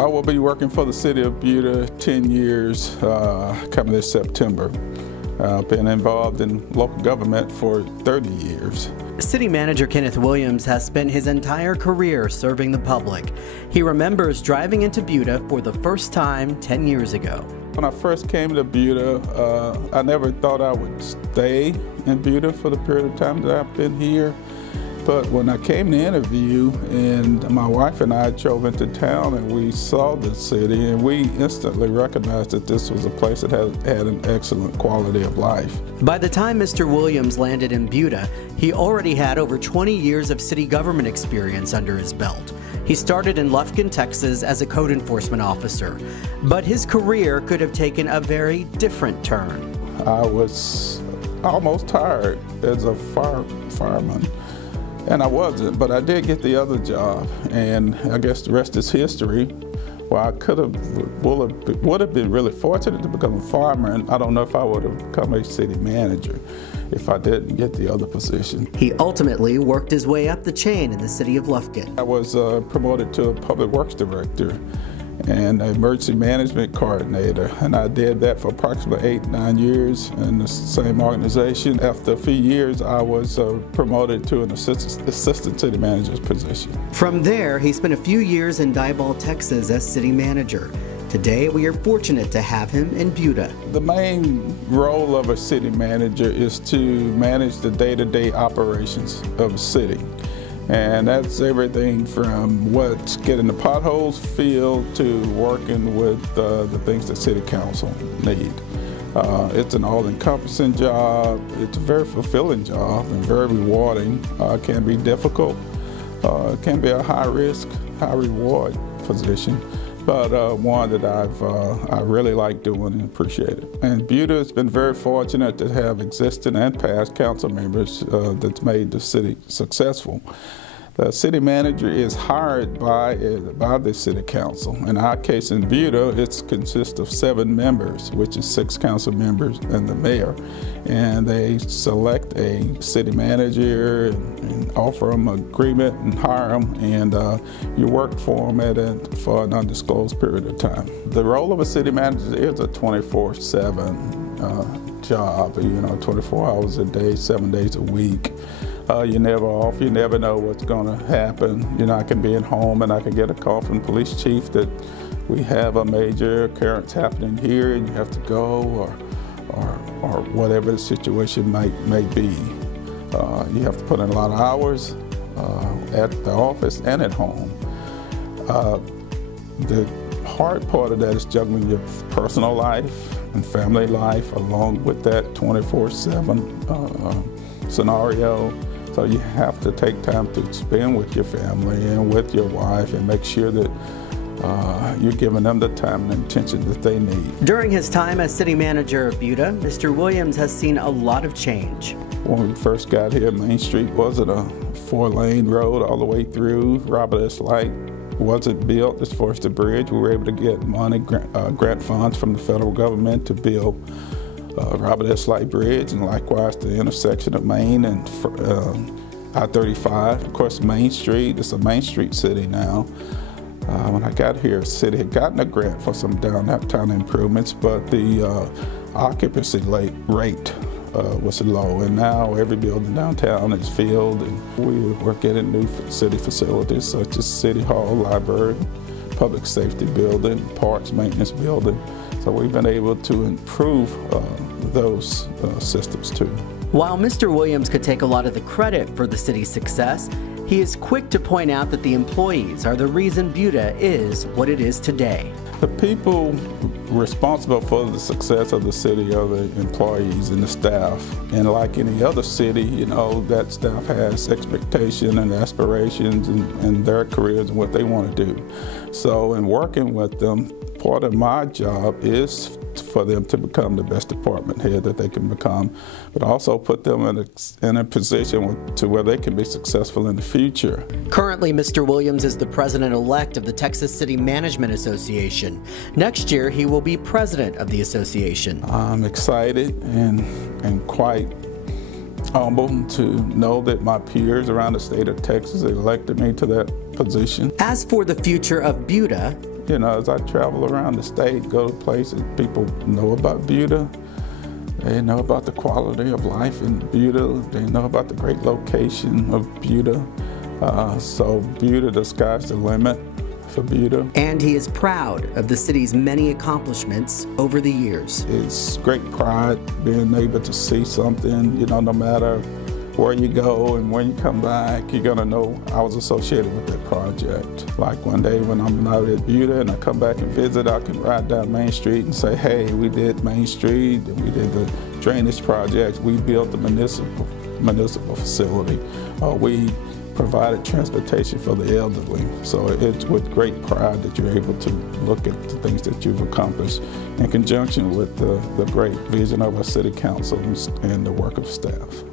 I will be working for the City of Buda 10 years coming this September. I've been involved in local government for 30 years. City Manager Kenneth Williams has spent his entire career serving the public. He remembers driving into Buda for the first time 10 years ago. When I first came to Buda, I never thought I would stay in Buda for the period of time that I've been here. But when I came to interview, and my wife and I drove into town and we saw the city, and we instantly recognized that this was a place that had an excellent quality of life. By the time Mr. Williams landed in Buda, he already had over 20 years of city government experience under his belt. He started in Lufkin, Texas as a code enforcement officer, but his career could have taken a very different turn. I was almost tired as a fireman. And I wasn't, but I did get the other job, and I guess the rest is history. Well, I would have been really fortunate to become a farmer, and I don't know if I would have become a city manager if I didn't get the other position. He ultimately worked his way up the chain in the city of Lufkin. I was promoted to a public works director and an emergency management coordinator, and I did that for approximately 8-9 years in the same organization. After a few years, I was promoted to an assistant city manager's position. From there, he spent a few years in Diboll, Texas as city manager. Today, we are fortunate to have him in Buda. The main role of a city manager is to manage the day-to-day operations of a city. And that's everything from what's getting the potholes filled to working with the things that City Council need. It's an all-encompassing job. It's a very fulfilling job and very rewarding. It can be difficult. It can be a high-risk, high-reward position, but one that I really like doing and appreciate it. And Buda has been very fortunate to have existing and past council members that's made the city successful. The city manager is hired by the city council. In our case in Buda, it consists of 7 members, which is 6 council members and the mayor. And they select a city manager and offer them an agreement and hire them, and you work for them for an undisclosed period of time. The role of a city manager is a 24/7 job, 24 hours a day, 7 days a week. You're never off, you never know what's gonna happen. I can be at home and I can get a call from the police chief that we have a major occurrence happening here and you have to go, or whatever the situation may be. You have to put in a lot of hours at the office and at home. The hard part of that is juggling your personal life and family life along with that 24/7 scenario. So you have to take time to spend with your family and with your wife and make sure that you're giving them the time and attention that they need. During his time as city manager of Buda, Mr. Williams has seen a lot of change. When we first got here, Main Street wasn't a 4-lane road all the way through. Robert S. Light wasn't built as far as the bridge. We were able to get money, grant funds from the federal government to build Robert S. Light Bridge, and likewise the intersection of Main and I-35. Of course, Main Street, it's a Main Street city now. When I got here, the city had gotten a grant for some downtown improvements, but the occupancy rate was low, and now every building downtown is filled, and we were getting new city facilities such as City Hall, library, public safety building, parks maintenance building. So we've been able to improve those systems too. While Mr. Williams could take a lot of the credit for the city's success, he is quick to point out that the employees are the reason Buda is what it is today. The people responsible for the success of the city are the employees and the staff. And like any other city, that staff has expectation and aspirations in their careers and what they want to do. So in working with them, part of my job is for them to become the best department head that they can become, but also put them in a position to where they can be successful in the future. Currently, Mr. Williams is the president-elect of the Texas City Management Association. Next year, he will be president of the association. I'm excited and quite humbled to know that my peers around the state of Texas elected me to that position. As for the future of Buda, You know, as I travel around the state, go to places, people know about Buda. They know about the quality of life in Buda. They know about the great location of Buda. So Buda, the sky's the limit for Buda. And he is proud of the city's many accomplishments over the years. It's great pride being able to see something, you know, no matter where you go and when you come back, you're gonna know I was associated with that project. Like one day when I'm out at Buda and I come back and visit, I can ride down Main Street and say, hey, we did Main Street, and we did the drainage project, we built the municipal facility, we provided transportation for the elderly. So it's with great pride that you're able to look at the things that you've accomplished in conjunction with the great vision of our city council and the work of staff.